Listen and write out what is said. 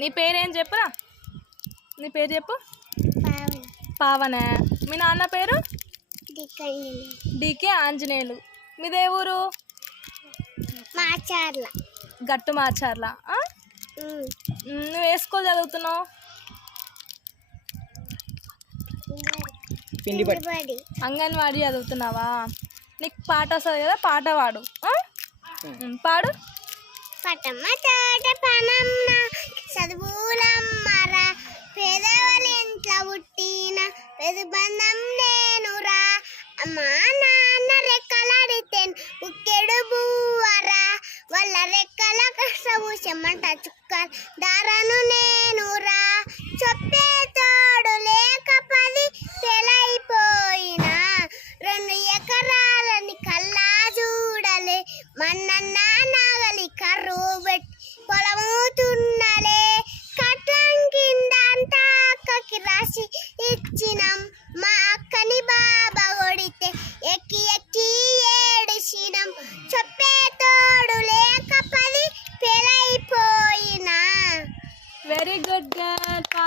నీ పేరేం చెప్పురా? నీ పేరు చెప్పు. పావన. మీ నాన్న పేరు? డికే ఆంజనేయులు. మీదే ఊరు? మాచార్ల. గట్టు మాచార్ల. నువ్వు ఏ స్కూల్ చదువుతున్నావు? అంగన్వాడీ చదువుతున్నావా? నీకు పాట వస్తుంది కదా, పాట పాడు. పాడు. పటమ్మ తోట పనమ్మ చదువులమ్మరా, పేదవాళ్ళ ఇంట్లో పుట్టిన పెదబంధం నేనురా, అమ్మా నాన్న రెక్కలాడితే ఉక్కెడు బువ్వరా, వాళ్ళ రెక్కల కష్టము చెమ్మంట చుక్కలు దారను నేనురా, చెప్పే తోడు లేక 10 పెళ్ళైపోయినా 2 ఎకరాలని కల్లా చూడలే, మన్నన్న నాగలి కర్రు పెట్టి పొలముతున్నలే, కట్లం కింద అంతా అక్కకి రాసి ఇచ్చినాం, మా అక్కని బాబా కొడితే ఎక్కి